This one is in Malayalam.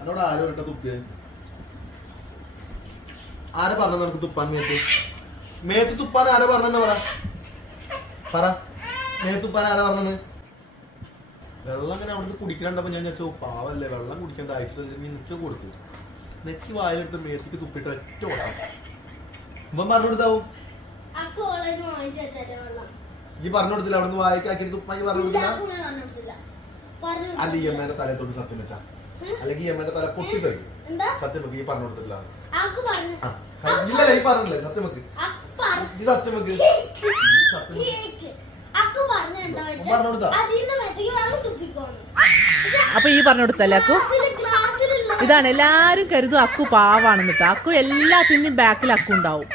എന്നോട് ആരോ ഇട്ട തുപ്പിയ ആരെ പറഞ്ഞ നമുക്ക് തുപ്പാൻ മേത്ത് തുപ്പാൻ ആരോ പറഞ്ഞെന്ന് പറ മേത്ത് തുപ്പാൻ ആരാ പറഞ്ഞത്? വെള്ളം ഇങ്ങനെ അവിടുന്ന് കുടിക്കണ്ടപ്പോ ഞാൻ ചോദിച്ചു പാവല്ലേ വെള്ളം കുടിക്കാൻ അയച്ചിട്ട് നിനക്ക് കൊടുത്തു നെറ്റ് വായിലിട്ട് മേത്തേക്ക് തുപ്പിട്ട് ഒറ്റ ഓടാം ഇവൻ പറഞ്ഞു കൊടുത്താവും. ഈ പറഞ്ഞു കൊടുത്തില്ല അവിടുന്ന് വായിക്കാക്കിട്ട് തുപ്പായി പറഞ്ഞു കൊടുത്തില്ല. അല്ല ഈ അമ്മേന്റെ തലയെ തൊട്ട് സത്യം വെച്ചാ അല്ലെങ്കിൽ ഈ അമ്മേന്റെ തല പൊട്ടി തരും. സത്യം വെക്ക്. ഈ പറഞ്ഞു കൊടുത്തില്ല. ഇല്ല ഈ പറഞ്ഞില്ലേ സത്യം വെക്ക്. ഈ സത്യം വെക്ക്. അപ്പൊ ഈ പറഞ്ഞു കൊടുത്തല്ലേ അക്കു? ഇതാണ് എല്ലാരും കരുതും അക്കു പാവാണെന്നിട്ട്. അക്കു എല്ലാത്തിനും ബാക്കിൽ അക്കു ഉണ്ടാവും.